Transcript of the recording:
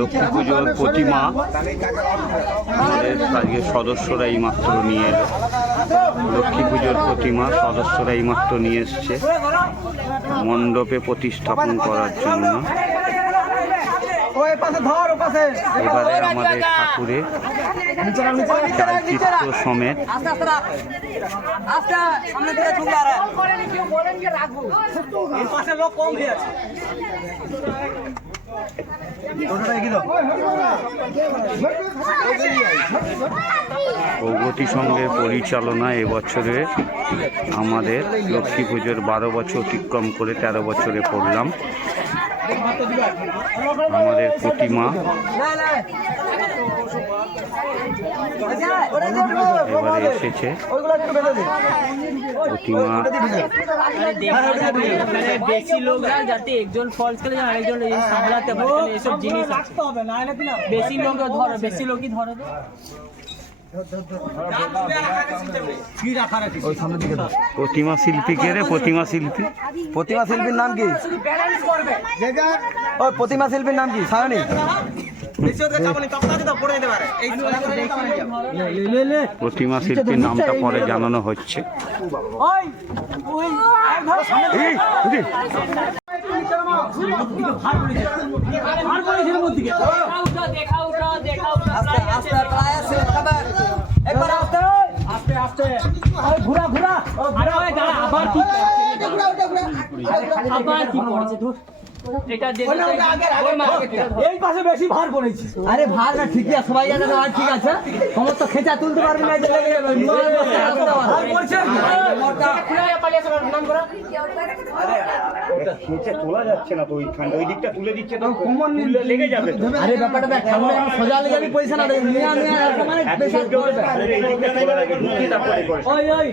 লক্ষ্মী পুজোর প্রতিমা আমাদের আজকে সদস্যরা এইমাত্র নিয়ে এলো। লক্ষ্মী পুজোর প্রতিমা সদস্যরা এইমাত্র নিয়ে এসছে মণ্ডপে প্রতিস্থাপন করার জন্য। এবারে আমাদের ঠাকুরের চালচিত্র সমেত প্রগতি সংঘের পরিচালনায় এবছরে আমাদের লক্ষ্মী পুজোর 12 বছর অতিক্রম করে 13 বছরে পড়লাম। আমাদের প্রতিমা এবারে এসেছে। প্রতিমা বেশি লোক যাতে একজন ফলস করে আরেকজন সামলাতে পারে, এসব জিনিস রাখতে হবে না। বেশি লোক ধরো, বেশি লোকই ধরো। প্রতিমা শিল্পী কে রে? প্রতিমা শিল্পী, প্রতিমা শিল্পীর নাম কি? ওই প্রতিমা শিল্পীর নাম কি? সায়নী। প্রতিমা শিল্পীর নামটা পরে জানানো হচ্ছে। ঘুরা ঘুরা আবার কি এই পাশে বেশি ভার পড়েছি। আরে ভার না ঠিকই আছে, সবাই জানে আর ঠিক আছে। সমস্ত খেঁচা তুলতে পারবি না। তোলা যাচ্ছে না তো, ওই দিকটা তুলে দিচ্ছে তো লেগে যাবে। আরে ব্যাপারটা দেখ, সোজা লেগে আমি পয়সা না ওই